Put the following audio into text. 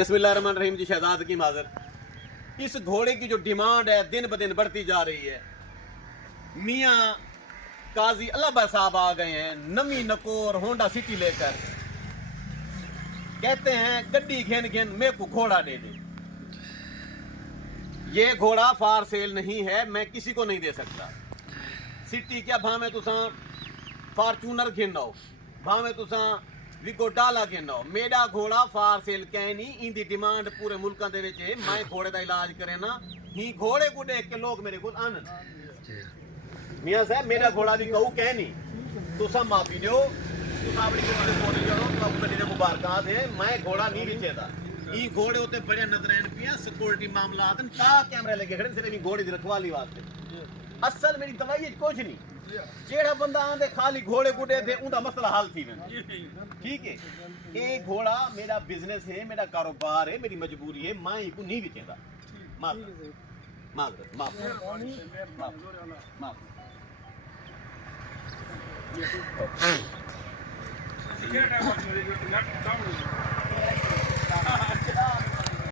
बिस्मिल्लाहिर्रहमानिर्रहीम जी। शहजाद की माजर, इस घोड़े की जो डिमांड है दिन ब दिन बढ़ती जा रही है। मियाँ काजी अल्लाह साहब आ गए हैं नमी नकोर होंडा सिटी लेकर, कहते हैं गड्डी घेन घेन मेरे को घोड़ा दे दे। ये घोड़ा फार सेल नहीं है, मैं किसी को नहीं दे सकता। सिटी क्या भावे तुसा फॉर्चूनर घेनो, भावे तुसा विको डाला घेनो, मेरा घोड़ा फार सेल कहनी। इंदी डिमांड पूरे मुल्क दे विच है। मैं घोड़े का इलाज करे ना ही घोड़े को देख के लोग मेरे को आन। मियां साहब मेरा घोड़ा भी कहू कहनी, तुसा माफी दो, तुसा अपनी किसी बोली करो, तब कदी मुबारकात है। मैं घोड़ा नहीं बेचेदा। ई घोड़े होते बड़े नजर पिया सिक्योरिटी मामला आते ता कैमरे लगे खड़े सिर्फ घोड़े की रखवाली वास्ते। असल मेरी दवाई कुछ नहीं। जेड़ा बंदा आंदे खाली घोड़े गुडे थे उनका मसला हल थी वेंदा। ठीक है, ये घोड़ा मेरा बिजनेस है, मेरा कारोबार है, मेरी मजबूरी है। मैं इको नहीं बेचेदा। माफ माफ माफ माफ माफ।